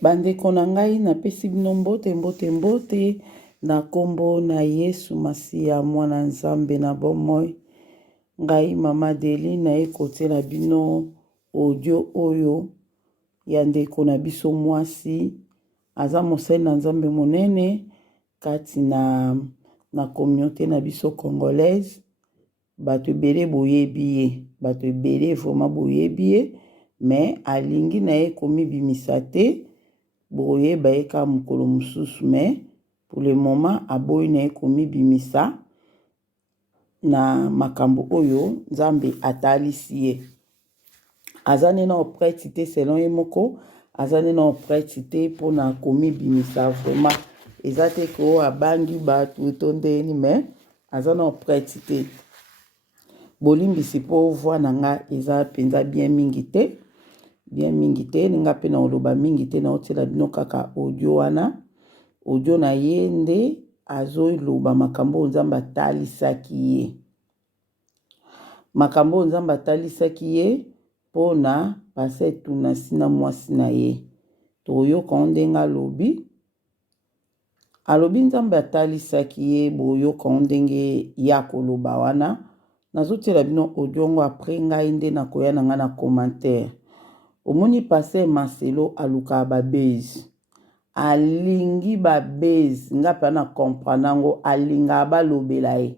Bandeko na ngai napesi bino mbote na kombo na Yesu Masiya mwana Nzambe na bomoi. Ngai mama Deli na ekotela bino audio oyo ya ndeko na biso mwasi aza mosali na Nzambe monene kati na communauté na biso congolaise. Bato ebele boyebi ye, bato ebele vraiment boyebi ye, mais alingi na ye komibimisa te. Boye baeka mukolo mususu, mais pour le moment aboyi na ye komibimisa na makambo oyo Nzambe atalisi ye. Azane na opreti te selon ye moko, azane na opreti te pona komibimisa vraiment. Eza te ko abangi bato tondeni, mais azana opreti te. Bolimbisi po voix na nga eza penza bien mingi te. Bien mingi te, ninga pe na oloba mingi te na otela bino kaka audio wana. Audio na ye nde azo loba makambo Nzambe atalisaki ye. Makambo Nzambe atalisaki ye pona pase tuna sina mwasi na ye. Toyoka ondenga lobi. Alobi Nzambe atalisaki ye boyoka ondenge ya koloba wana. Nazotela bino audio ngo après ngai nde na koya na nga na commentaire. Omoni pase Marcelo aluka babezi. Alingi babezi. Nga pa na kompranango alinga balobela ye.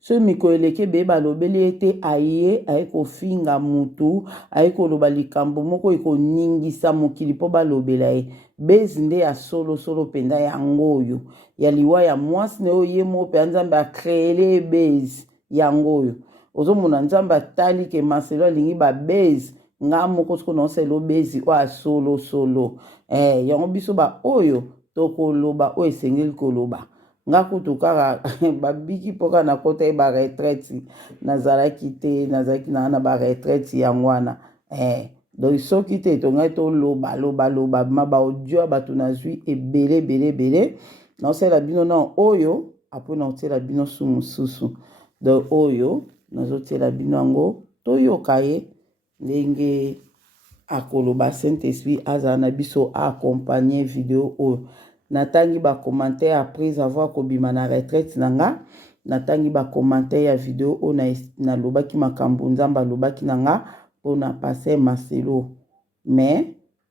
So miko eleke be balobeli ete aye kofinga mutu, aye koloba likambo moko eko ningisa mokili po balobela ye. Bezi nde ya solo penda yango oyo. Ya liwa ya mwasi ne oye mo pe Nzambe a créé bezi yango oyo. Ozo mona Nzambe atali ke Marcelo alingi babezi. Nga moko siko na oselo bezi wa solo. Yango biso ba oyo toko loba oyo esengeli koloba. Nga kutu kaka babiki poka na kota e ba retraite nazalaki te, nazalaki na ba retraite yango wana. Donc soki te to ngai to loba ma ba audio bato nazwi ebele na osela bino na oyo apo na otela bino sumususu. Donc oyo nazotela bino ngo toyoka ye ndenge akoloba Saint-Esprit aza na biso accompagner vidéo oyo. Natangi ba commentaire après avoir kobima na retraite nanga. Natangi ba commentaire ya vidéo oyo na lobaki makambo Nzambe lobaki nanga pona pase Marcelo. Mais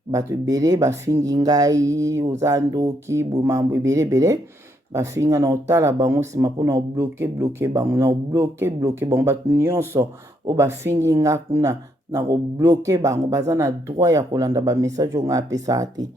bato ebele bafingi ngai ozandoki bomambo ebele bafinga na otala bango sima pona obloke bango na obloke bango bato nyonso o bafingi nga kuna na obloke bango baza na droit ya kolanda ba message nga apesa te.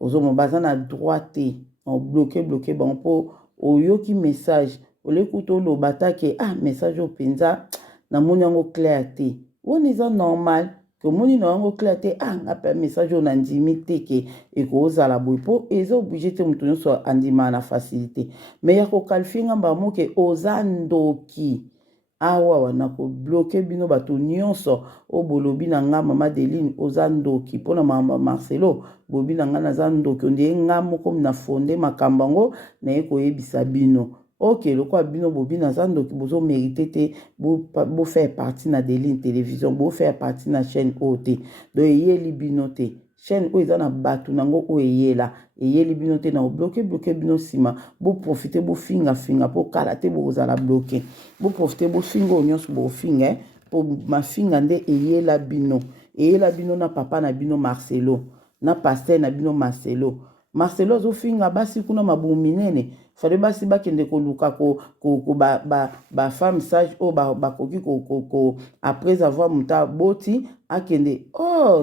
Ozomo baza na droit te na obloke bango po oyoki message olekuto lo batake message openza na moni yango clair te. Woni za normal que moni na yango clair te nga pe message on andimi te ke eko ozala boy po ezo obligé te mutu nyonso andima na facilité. Mais ya ko qualifier ngamba moke ozandoki awa wana ko bloquer bino bato nyonso o bolobi na nga mama Deline ozandoki pona mama Marcelo bobi na nga na zandoki onde nga moko na fonde makambango na eko yebisa bino. Ok, lokwa bino bobi na zandoki bozo mérité te bo faire partie na Deline télévision, bo faire partie na chaîne OT. Do yeli bino te. Chaîne oyo eza na bato nango oyo eyela eyeli bino te na bloquer bino sima bo profiter bo finga po kala te bo ozala bloquer bo profiter bo finga o nyonso bo finga po mafinga nde eyela bino na papa na bino Marcelo na pasteur na bino Marcelo zo finga basi kuna mabomi nene fale basi bakende koluka ko ba femme sage o ba koki ko après avoir muta boti akende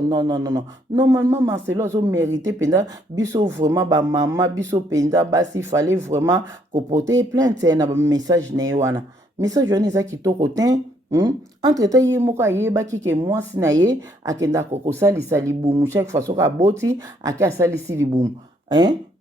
non normalement Marcelo zo mérité penda biso vraiment ba mama biso penda basi fallait vraiment ko porter plainte na ba message na wana message wana eza kitoko te. Entre temps ye moko ayebaki ke mwasi na ye akenda kosalisa libumu chaque fois soka boti ake asalisi libumu.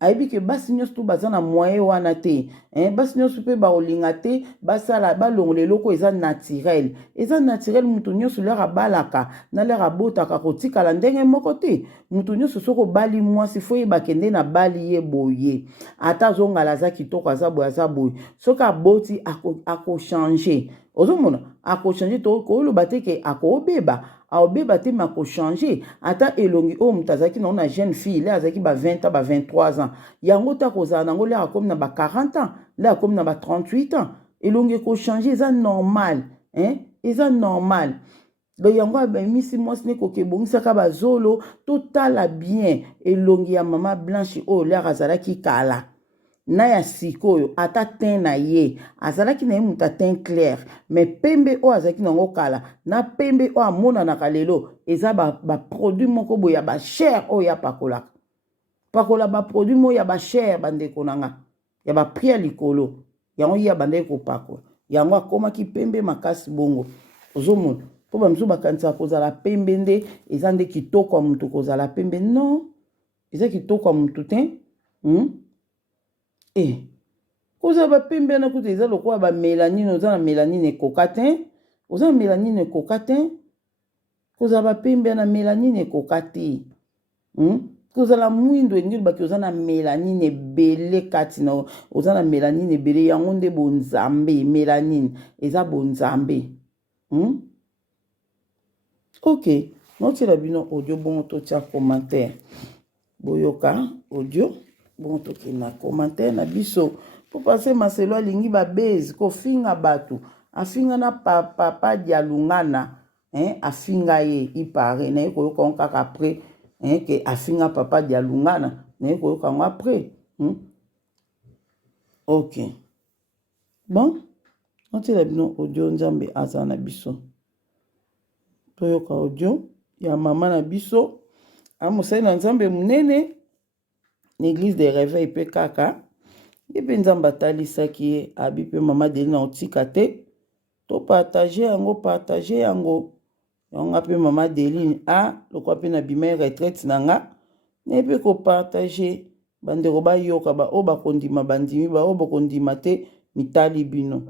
Ayebi ke basi nyonso tu baza na moyen wana te. Basi nyonso pe baolinga te basala balongole eloko eza naturel mutu nyonso lera balaka na lera botaka kotikala ndenge moko te. Mutu nyonso soko bali mwasi fo ye bakende na bali ye boye. Ata zongala za kitoko aza boye. Soka boti ako changer. ozomona changer to ko lo bateke akobeba aobeba te ma ko changer ata elongi o mutazaki na jeune fille là azaki ba 20 ans ba 23 ans yango ta kozala nango là comme na ba 40 ans là comme na ba 38 ans elongi ko changer eza normal hein eza normal donc yango abemisi mwasi ne kokebongisaka bazolo totala bien elongi ya mama Blanche oyo lere azalaki kala na ya sikoyo ata teint na ye azalaki na ye mutu teint clair mais pembe oyo azalaki nango kala na pembe oyo amonanaka lelo eza baproduit moko boye ya bachere oyo apakolaka pakola baproduit moko ya bachere bandeko nanga ya bapri ya likolo yango ye abandaki kopakola yango akomaki pembe makasi bongo ozomona po bamisu bakanisaka kozala pembe nde eza nde kitoko ya mutu kozala pembe non eza kitoko ya mutu te kozala bapembe na kuta eza lokola bamelanine oza na melanine ekoka te oza na melanine ekoka te kozala bapembe na melanine ekoka te kozala mwindo elingi lobaki oza na melanine ebele kati na oza na melanine ebele yango nde bonzambe melanine eza bonzambe ok naotiela bino audio bongo totia commentaire boyoka audio bongo tokende na commentaire na biso po pase Marcelo alingi babezi kofinga bato afinga na papa dialungana afinga ye ipare naye koyoka ngo kaka après ke afinga papa dialungana naye koyoka ngo après ok bon naotiela bino audio nzambe aza na biso toyoka audio ya mama na biso amosali na nzambe munene l'église de réveil pe kaka ye mpe nzambe atalisaki ye abi mpe mama deli na otika te to partage yango yonga mpe mama deli lokwa mpe na bima retraite na nga naye mpe kopartage bandeko bayoka baoyo bakondima bandimi baoyo bakondima te mitali bino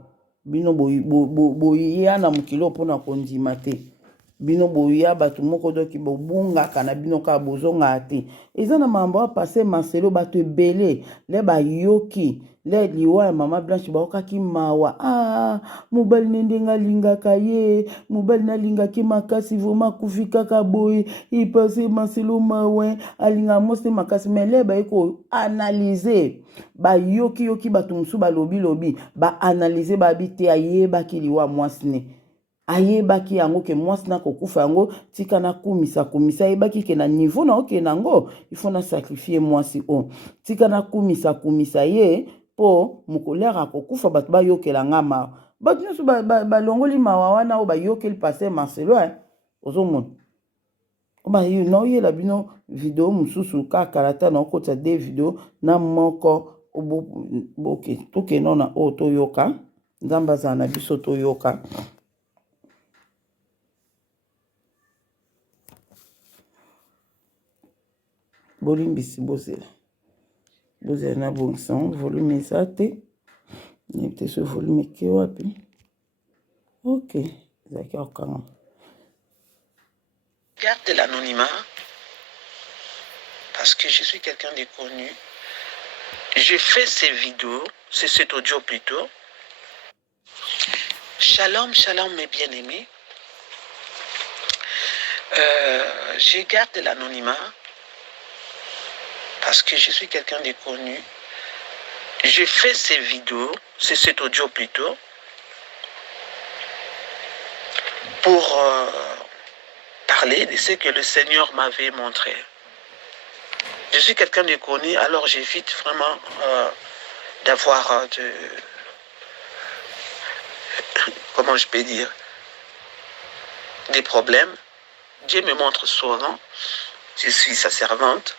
boya na mokilo mpona kondima te bino boya bato moko doki bobungaka na bino kaka bozonga te eza na mambo apase Marcelo bato ebele le bayoki le liwa ya mama Blanche baokaki mawa mobali ne ndenge alingaka ye mobali nalingaki makasi vraimen akufi kaka boye ipase Marcelo mawe alinga mosi makasi mais le baye koanalyze bayoki bato mosusu balobi baanalyze babi te ayebaki liwa mwasi ne ayebaki yango ke mwasi na kokufa yango tika na kumisa ayebaki ke na niveau na oke nango il faut na sacrifier mwasi tika na kumisa ye po mokolera kokufa bato bayokela nga mawa bato nyonso balongoli mawa wana oyo bayokeli paster Marcelo ozomona naoyela bino video mosusu kaka lata na okotisa de video na moko tokende na oyo toyoka nzambe azala na biso toyoka bolimbisi bozela na bonson volume eza te nete so volume ke wapi ok ezalaki okanga Garde l'anonymat parce que je suis quelqu'un de connu. Je fais ces vidéos, c'est cet audio plutôt. Shalom, shalom mes bien-aimés. Je garde l'anonymat parce que je suis quelqu'un de connu. Je fais ces vidéos, c'est cet audio plutôt, pour parler de ce que le Seigneur m'avait montré. Je suis quelqu'un de connu, alors j'évite vraiment d'avoir comment je peux dire, des problèmes. Dieu me montre souvent, je suis sa servante.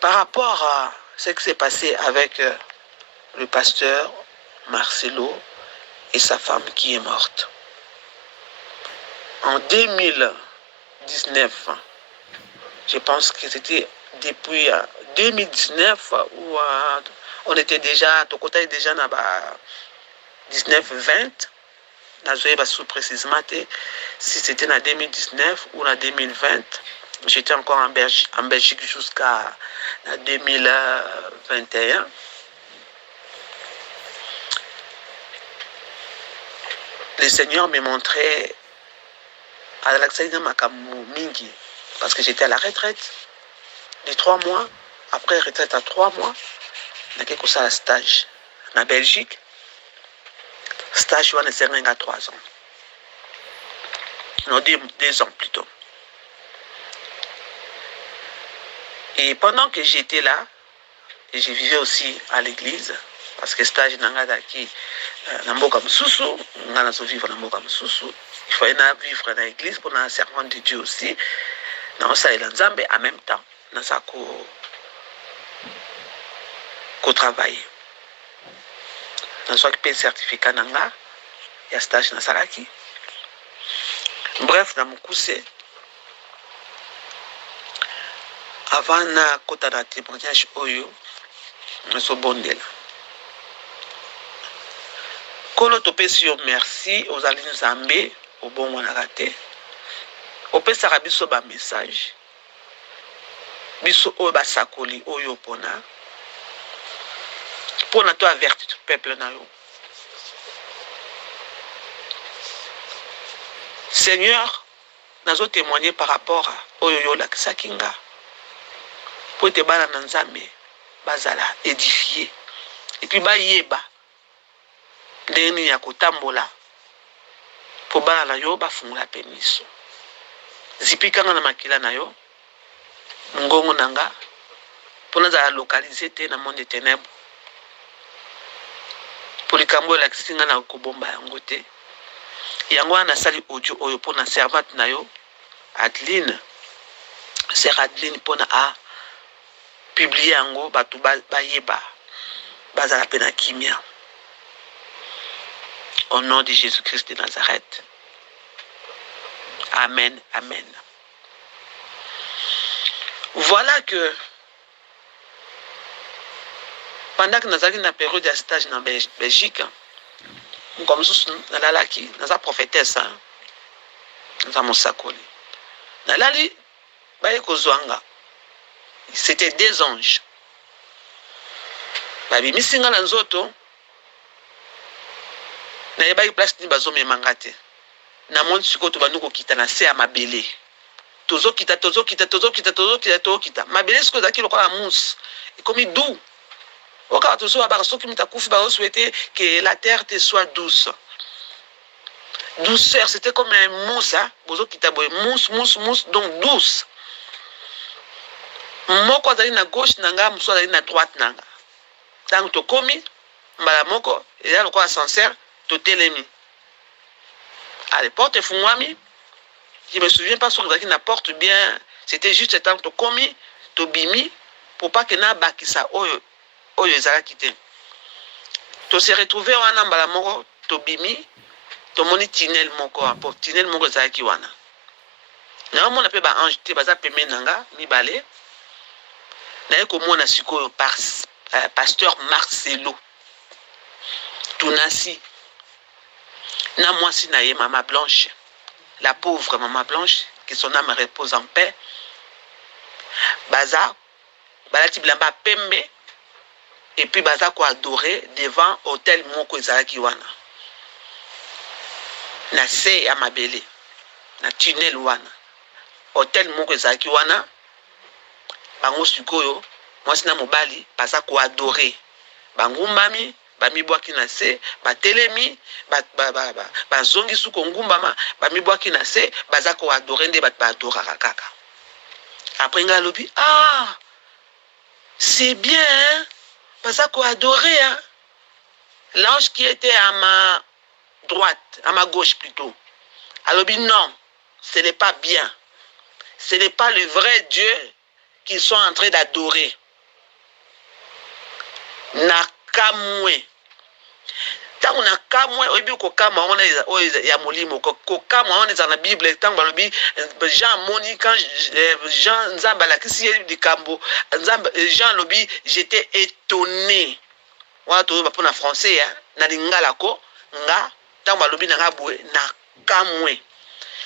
Par rapport à ce qui s'est passé avec le pasteur Marcelo et sa femme qui est morte. En 2019, je pense que c'était depuis 2019 où on était déjà, ton côté déjà dans 19-20, je sais précisément si c'était en 2019 ou en 2020. J'étais encore en Belgique jusqu'à 2021. le Seigneur me montrait à l'Axaïna Makamu Mingi, parce que j'étais à la retraite de 3 mois. Après retraite à 3 mois, on a quelque chose à stage en Belgique. Stage, on est à 3 ans. Non, 2 ans plutôt. Et pendant que j'étais là, et je vivais aussi à l'église, parce que stage qui Namboka Msusu, on a vivre Namboka Msusu, il fallait vivre dans l'église pour un serment de Dieu aussi. Dans ça et l'Anzambe en même temps, dans ça qu'on travaille. Dans ça qui certificat nanga, il y a stage dans Saraki. Bref, dans mon coussé, avant na kota na témoignage oyo, on se bondela. Kolo topesi yo merci aux alliés Nzambe au bon on a raté. Opesa biso ba message. Biso oyo ba sakoli oyo pona. Pona to avertir tout peuple na yo. Seigneur, nazo témoigner par rapport à oyo yo la kisakinga. Pour te bana na Nzambe bazala édifier et puis ba yeba ndeni ya kotambola po bana na yo bafungula pemiso zipikanga na makila na yo ngongo nanga pona za localiser te na monde des ténèbres pour likambo la kisinga na kobomba yango te yango na sali audio oyo pona servante na yo Adeline sœur Adeline pona a publier yango batu ba yeba bazala pena kimia. Au nom de Jésus-Christ de Nazareth. Amen, amen. Voilà que pendant que nous avons une période de stage en Belgique, comme nous avons la prophétesse, nous avons sakoli. Nous avons c'était 2 anges. Babi misinga na nzoto na yeba place ni bazome mangate na monde siko to banduko kita na se ya mabele tozo kita mabele siko zaki lokola mousse et comme doux oka to so ba soki mitakufi ba souhaiter que la terre te soit douce. Douceur, c'était comme un mousse hein bozo kita boy mousse donc douce. Moko azali na gauche nanga muso azali na droite nanga. Tant to komi mbala moko eza lokola ascenseur to telemi. À la porte fungwami, je me souviens pas sur la porte bien, c'était juste tant to komi to bimi pour pas que na bakisa oyo ezala kité. To se retrouver wana mbala moko to bimi to moni tunnel moko pour tunnel moko ezala ki wana. Na mona pe ba ange te baza peme nanga mibale. Na yeko mona sikoyo pasteur Marcelo Tunasi na mwasi na ye Maman Blanche, la pauvre Maman Blanche, que son âme repose en paix. Baza balati bilamba pembe et puis baza ko adorer devant hôtel moko ezalaki wana na se ya mabele na tunnel wana hôtel moko ezalaki wana bango sikoyo mwasi na mobali baza ko adorer bangumbami bamibwaki na se batelemi bazongi suko ngumbama bamibwaki na se baza ko adorer nde bat ba adoraka kaka. Après nga lobi ah c'est bien hein? Baza ko adorer hein? L'ange qui était à ma droite, à ma gauche plutôt. Alobi non, ce n'est pas bien. Ce n'est pas le vrai Dieu qu'ils sont en train d'adorer. Nakamwe. Tango nakamwe obi ko kama ona ya molimo ko kama ona za na Bible tango balobi Jean moni quand Jean nzamba la kisi di kambo nzamba Jean lobi j'étais étonné. Wa to ba pona français hein na lingala ko nga tango balobi na ngabwe nakamwe.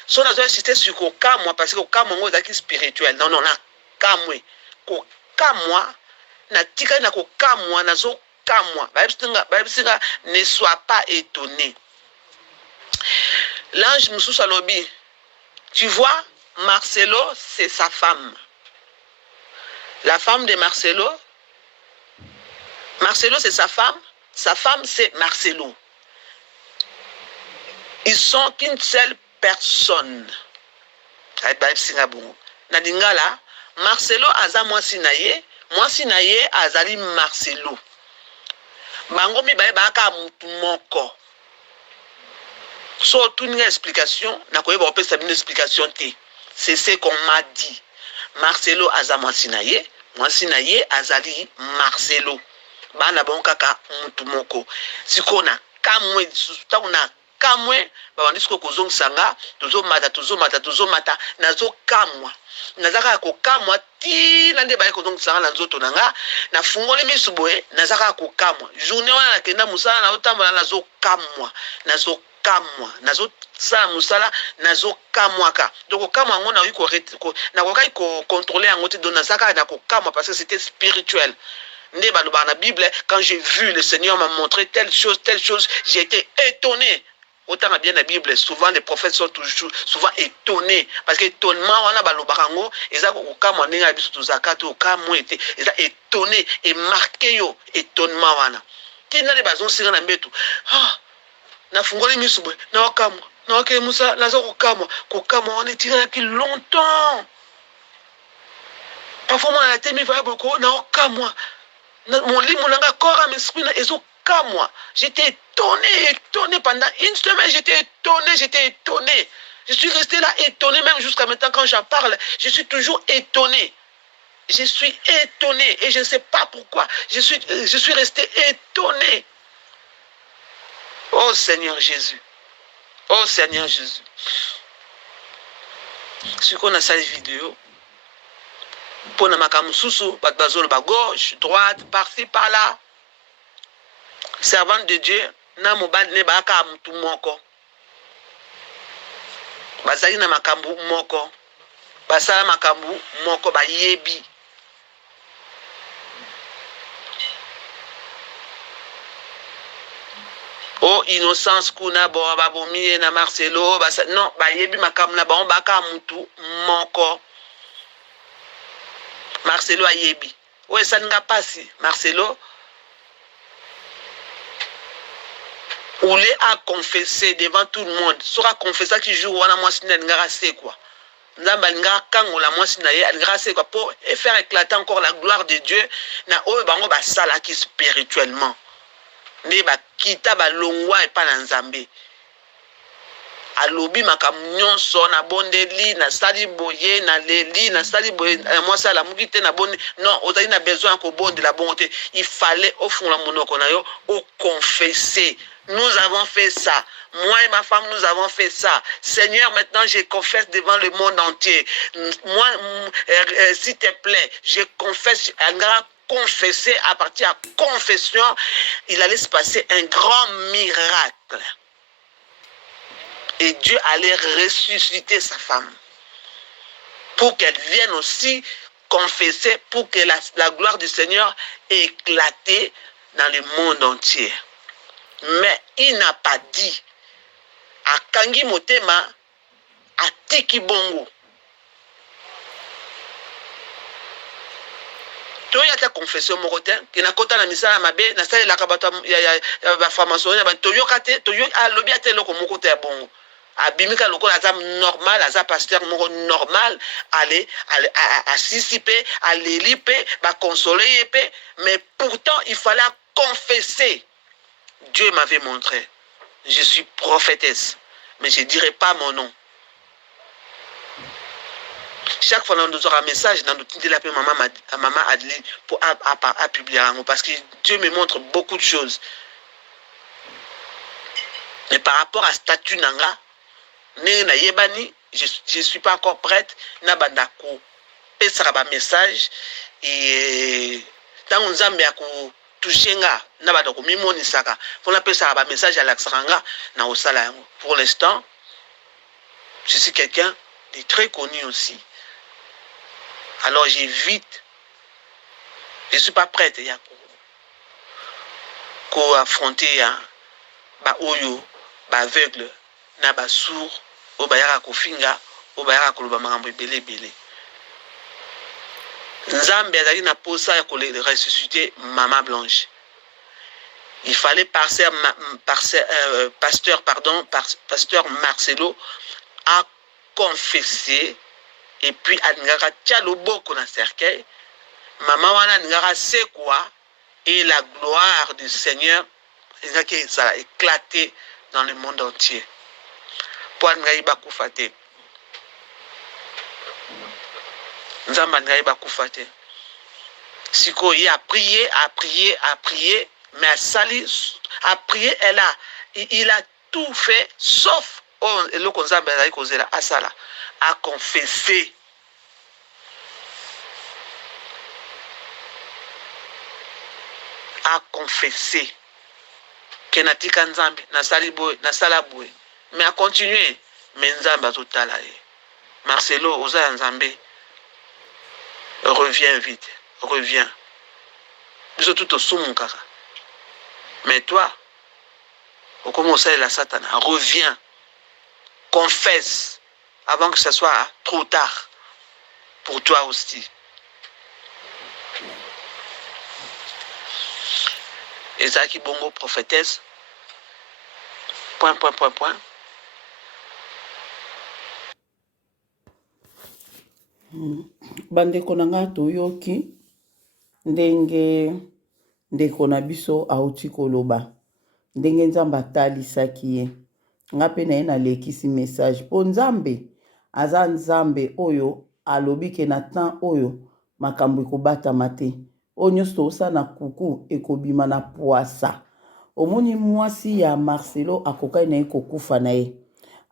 So na zo insister sur ko kamwa parce que ko kamwa ngo za ki spirituel. Non non nakamwe. Ko kamwa na tika na ko kamwa na zo kamwa. Bible ne sois pas étonné. L'ange Moussous Alobi, tu vois, Marcelo, c'est sa femme. La femme de Marcelo, c'est sa femme c'est Marcelo. Ils sont qu'une seule personne. Nadingala, Marcelo aza mwasi na ye azali Marcelo. Bango mi baye baka mutu moko. So toute une explication, na koyeba opesa une explication te. C'est ce qu'on m'a dit. Marcelo aza mwasi na ye azali Marcelo. Bana bon kaka mutu moko. Sikona kamwe na kamwe babandisiko kozongisanga tozomata nazo kamwa nazaka ko kamwa ti nande baye kozongisanga na nzoto nanga na fungole misu boye nazaka ko kamwa journée wana nakenda musala na otambola nazo sala musala nazo kamwaka donc kamwa ngo na na ko contrôler yango te donc nazaka na ko kamwa parce que c'était spirituel. Dans la Bible, quand j'ai vu le Seigneur m'a montré telle chose, j'ai été étonné. Autant bien la Bible, souvent les prophètes sont toujours souvent étonnés. Parce que étonnement, on a balobarango, ils ont étonné et marqué yo étonnement wana. Tina les bazons sira na mbetu. Ah, na fungoli misubwe, na wakamwa, na wake musa, na zo kukamwa, on est tiré depuis longtemps. Parfois moi la temi va beaucoup, na wakamwa. Mon lit, mon corps, mes esprits, j'étais étonné pendant une semaine, j'étais étonné. Je suis resté là étonné, même jusqu'à maintenant quand j'en parle, je suis toujours étonné. Je suis étonné et je ne sais pas pourquoi. Je suis resté étonné. Oh Seigneur Jésus. Oh Seigneur Jésus. Ce qu'on a cette vidéo, pour na makamususu bazolo ba gauche droite par-ci par-là, servant de Dieu na mobali ne baka mutu moko bazali na makambu moko basala makambu moko bayebi. Oh innocence kuna bo babomi na Marcelo basa non bayebi makambu na ba baka mutu moko. Marcelo ayebi. Ouais, ça n'a pas si. Marcelo voulait à confesser devant tout le monde. Sera confessé qui joue wana moi sina ngara quoi. Nzamba ngara kangola moi sina ye ngara quoi pour faire éclater encore la gloire de Dieu na oyo bango ba sala qui spirituellement. Ne ba kita ba longwa et pas na Nzambe. Alobi makamnyon so na bondeli na sali boye na leli na sali boye moi ça la mukite na bonde non ozali na besoin ko bonde la bonté il fallait au fond la monoko na yo au confesser. Nous avons fait ça. Moi et ma femme, nous avons fait ça. Seigneur, maintenant, je confesse devant le monde entier. Moi, s'il te plaît, je confesse. Confesser à partir de la confession, il allait se passer un grand miracle. Et Dieu allait ressusciter sa femme pour qu'elle vienne aussi confesser, pour que la gloire du Seigneur éclate dans le monde entier. Mais il n'a pas dit à Kangi Motema, à Tiki Bongo. Tu as ta confession, mon côté, qui n'a pas de misa à ma bé, n'a pas de la formation, tu as lobby à tel loco, mon côté à Bongo. Abimika loko aza normal, aza pasteur normal, aller à participer, à l'élipé, à consoler, mais pourtant il fallait confesser. Dieu m'avait montré. Je suis prophétesse, mais je ne dirai pas mon nom. Chaque fois, nous aura un message dans notre télé, maman Adli pour publier parce que Dieu me montre beaucoup de choses. Mais par rapport à statut nanga, je ne suis pas encore prête. Nabandako, pesera ba message et tant on zambe à toucher nga, nabandako mimoni saka. Pour la pesera ba message à l'axanga na osala. Pour l'instant, je suis quelqu'un de très connu aussi. Alors j'évite. Je ne suis pas prête à affronter ba oyo, ba aveugle. na basour oyo bayaka kofinga oyo bayaka koloba makambo ebele. Nzambe azali na posa ya ressusciter Mama Blanche. Il fallait pasteur Marcelo a confessé et puis alingaka tia loboko na cercueil. Maman wana alingaka sekwa et la gloire du Seigneur ça a éclaté dans le monde entier. Po alingaka bakufa te. Nzambe alingaka bakufa te. Siko il a prié, mais a prié, il a tout fait, sauf le Nzambe azali kozela asala, a confessé. A confessé que natika Nzambe nasala boy, mais a continué, mais Nzambe azotala ye. Marcelo oza Nzambe, reviens vite, reviens. Biso tout au soumon kaka. Mais toi, au commence la Satan, reviens, confesse, avant que ce soit trop tard pour toi aussi. Ezaki bongo prophétesse. Point. Bandeko na nga toyoki ndenge ndeko na biso auti koloba ndenge Nzambe atalisaki ye nga pe na ye nalekisi message po Nzambe aza Nzambe oyo alobi ke na temps oyo makambo ekobatama te oyo nyonso tosala kuku ekobima na poasa. Omoni mwasi ya Marcelo akokai na ye kokufa na ye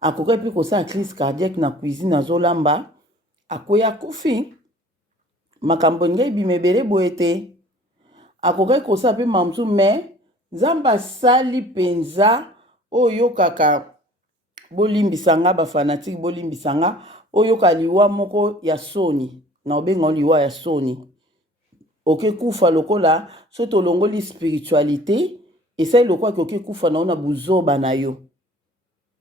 akokai mpe kosala crise cardiaque na cuisine azolamba akoya kufi makambo ngai bimebele boye te akokai kosala mpe mamsu me Nzambe asali penza oyo kaka bolimbisanga bafanatike bolimbisanga oyo ka liwa moko ya soni na obenga liwa ya soni oke kufa lokola so tolongoli spiritualité esai lokola oke kufa na ona buzoba na yo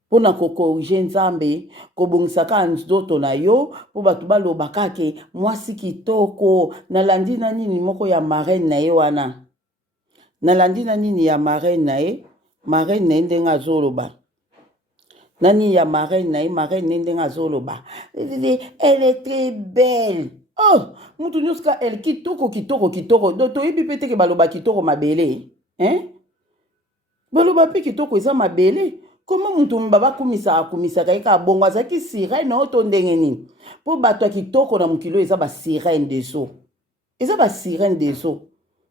pona kokorige Nzambe kobongisaka nzoto na yo po bato balobaka ke mwasi kitoko nalandi na nini moko ya marraine na ye wana nalandi na nini ya marraine na ye ndenge azoloba nani ya marraine na ye marraine ndenge azoloba elle est très belle. Oh mutu nyonso ka elle kitoko do toyebi pe te ke baloba kitoko mabele baloba pe kitoko eza mabele. Comment mutu mbaba kumisaka ye ka bongo azaki sirène oto ndenge nini po bato ya kitoko na mokilo eza ba sirène des eaux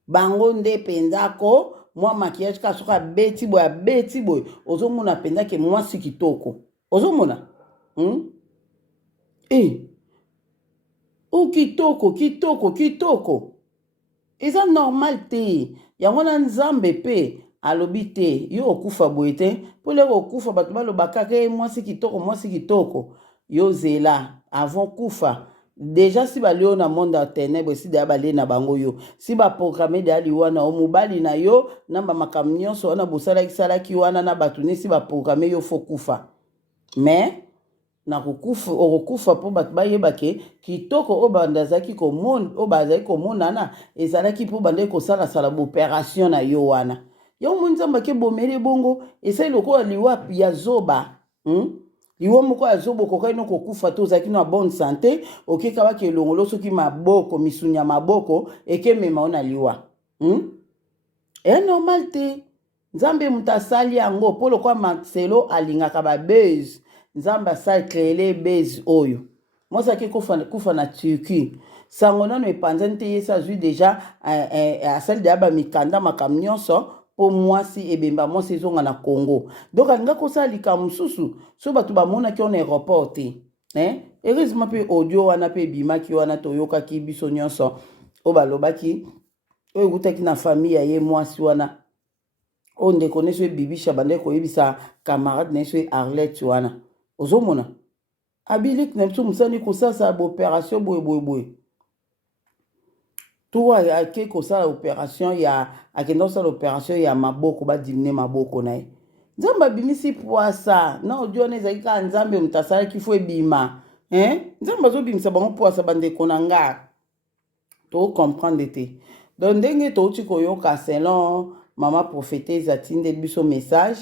bango nde pendako mwa maquillage ka soka beti boy ozomona penda ke mwasi kitoko ozomona o kitoko eza normal te yango na Nzambe pe alobi te yo okufa boye te po lelo okufa bato balobaka ke mwasi kitoko yo zela avant kufa déjà si balio na monde ya ténèbre si da balé na bango yo si ba programmer de ali wana o mobali na yo na ba makambo nyonso wana bosala ki wana na bato ne si ba programmer yo fo kufa mais na kokufa po bato bayeba ke kitoko o bandazaki komona o bazaki komonana ezalaki po bande kosala opération na yo wana yo Nzambe ke bomele bongo esai lokola liwa ya zoba liwa moko ya zoba kokai no kokufa to ozaki na bonne santé okeka baki elongolo soki maboko misunya maboko ekemema ona liwa normal te Nzambe mutasali yango po lokola Marcelo alingaka ba base Nzambe asali créer base oyo mosaki kufa na Turquie sango nano epanzani te yesa azwi déjà asali deya bamikanda makambo nyonso po mwasi ebemba mwasi ezonga na Congo donc alinga kosala likambo mosusu so bato bamonaki ona aéroport te heureusement mpe audio wana mpe ebimaki wana toyokaki biso nyonso oyo balobaki oyo ekutaki na famille ya ye mwasi wana oyo ndeko neso ebibisha bande koyebisa camarade na yeso Arlette wana ozomona abilik na biso mosani kosasa baopération boye tuwa ake kosala opération ya akenda kosala opération ya maboko badimine maboko na ye nzambe abimisi poasa na audio wana ezalaki kaka nzambe moto asalaki fo ebima nzambe azobimisa bango poasa bandeko na nga tocomprendre te donc ndenge touti koyoka selon mama prophétese atindeli biso message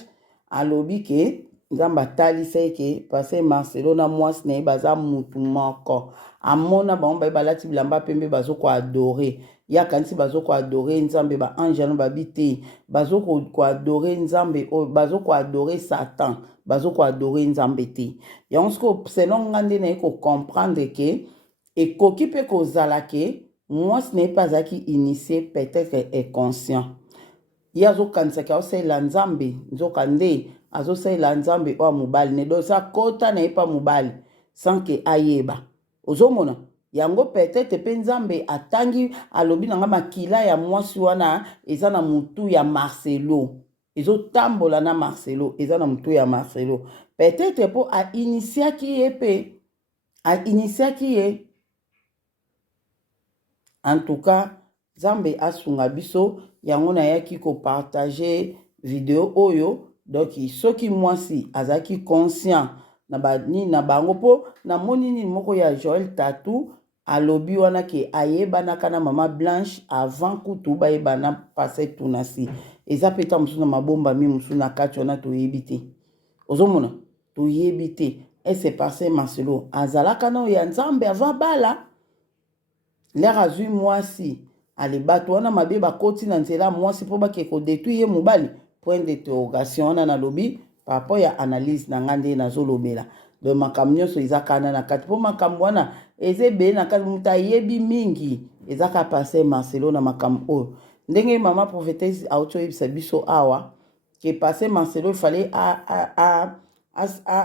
alobi ke nzambe atalisa eke paster Marcelo na mwasi na ye baza mutu moko amona bango baye balati bilamba pembe bazokoadore yakanisi bazokoadore nzambe baange ano babi te bazokoadore nzambe oyo bazokoadore satan bazokoadore nzambe te yango siko selon nga nde naye kocomprendre ke ekoki mpe kozala ke mwasi na ye mpe azalaki initie peut-être inconscient ye azokanisaki azosalela nzambe nzoka nde azosalela nzambe oyo mobali ne donc akota na ye mpa mobali sans ke ayeba ozomona yango peut-être mpe nzambe atangi alobi nanga makila ya mwasi wana eza na mutu ya Marcelo ezotambola na Marcelo eza na mutu ya Marcelo peut-être mpo ainitiaki ye mpe ainitiaki ye en tout cas nzambe asunga biso yango nayaki kopartage video oyo donc soki mwasi azalaki conscient na bango mpo namoni nini moko ya Joel Tatu alobi wana ke ayebanaka na mama Blanche avant kutu bayebana paster Tunasi eza peta mosusu na mabomba mi mosusu na kati wana toyebi te ozomona toyebi te ese paster Marcelo azalaka na ya nzambe avant bala lere azwi mwasi alibato wana mabe bakoti na nzela mwasi mpo bake kodetruire ye mobali point d'interrogation wana nalobi par rapport ya analyse na nga nde nazolobela donc makambo nyonso eza kana na kati mpo makambo wana eza ebele na kati moto ayebi mingi eza ka paster Marcelo na makambo oyo ndenge mama prophétesse auti oyebisa biso awa ke paster Marcelo ifale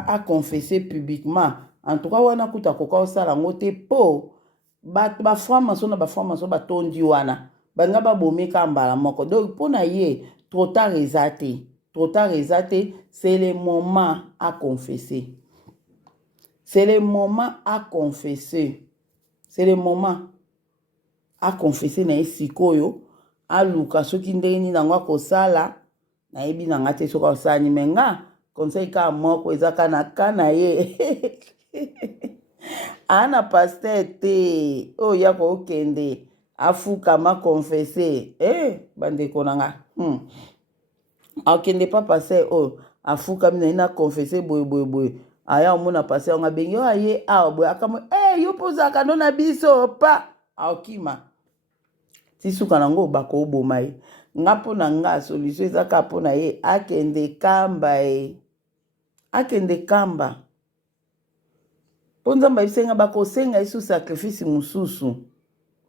aconfesse publiquement en tout cas wana kuta koka osala yango te mpo baframason na baframason batondi wana banga babomeka mbala moko donc mpona ye trop tard eza te c'est le moment à confesser c'est le moment à confesser na ye sikoyo aluka soki ndenge nini nango akosala nayebi nanga te soki akosala ni menga conseil ka moko eza kana ye ana paster te oyo ya kokende afukama confesse bandeko nanga akende pa paster oyo afukami na ye na confesse boye aya omona paster yango abengi oyo aye awa boye akamo yo mpo ozalaka ndo na biso pa aokima tisuka nango bakoboma ye nga mpo na nga solution eza kaka mpo na ye akende kamba mpo nzambe abisenga bakosenga ye su sacrifice mosusu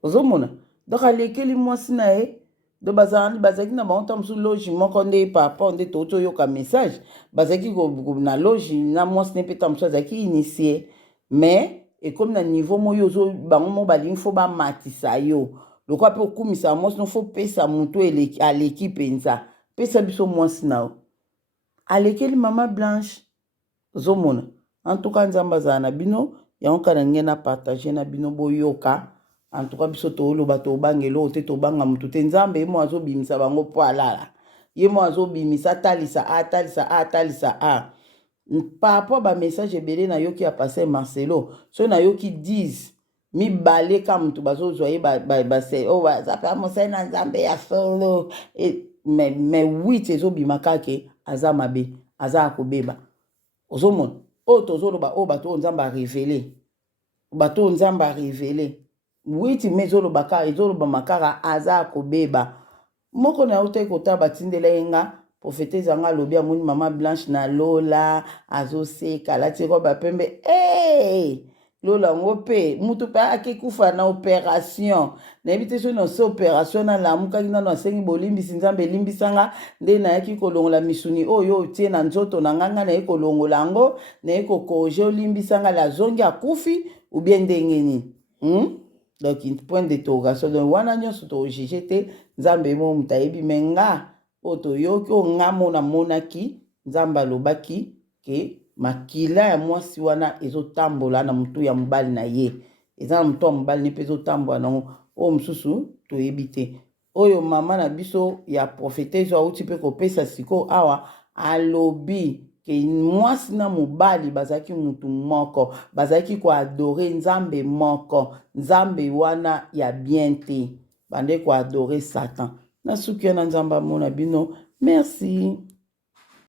ozomona donc alekeli mwasi na ye do bazalaki na bango ntango mosusu loge moko nde papa nde touti oyoka message bazalaki na loge na mwasi ne mpe ntango mosusu azalaki initie mais ekomi na niveau moyo bango mo balingi fo bamatisa yo lokwa mpe okumisa mwasi no fo pesa motu aleki mpenza pesa biso mwasi nao alekeli mama Blanche ozomona en tout cas nzambe azala na bino yango kana nge na partage na bino boyoka en tout cas biso toloba tobangelo te tobanga mutu te nzambe ye mo azobimisa bango po alala ye mo azobimisa atalisa par rapport bamessage ebele nayoki ya paster Marcelo so nayoki 10 mibale ka mutu bazozwa ye base oyo baza mosali na nzambe ya solo mais 8 ezobima kake aza mabe aza akobeba ozomona oyo tozoloba oyo bato oyo nzambe arevele 8 me ezoloba makara aza akobeba moko na yote kota batindela yenga prophétesse anga alobi amoni mama Blanche na lola azoseka alati robe pembe lola ngo mpe mutu mpe akekufa na opération nayebi te so nose opération nalamukaki nano asengi bolimbisi nzambe elimbisanga nde nayaki kolongola misuni oyo otie na nzoto na nganga naye kolongola yango naye kokoje olimbisanga lazongi akufi ou bien ndenge nini donc point d'interrogation donc wana nyonso tojuge te nzambe mo mutu ayebi me nga oyo toyoki oyo nga monaki nzambe alobaki ke makila ya mwasi wana ezotambola na mutu ya mobali na ye eza na mutu ya mobali ne mpe ezotambola nango oyo mosusu toyebi te oyo mama na biso ya prophétesse auti mpe kopesa siko awa alobi ke mwasi na mobali bazalaki mutu moko, bazalaki koadore nzambe moko, nzambe wana ya bien te, bande koadore Satan. Nasuki na nzambe amona bino. Merci.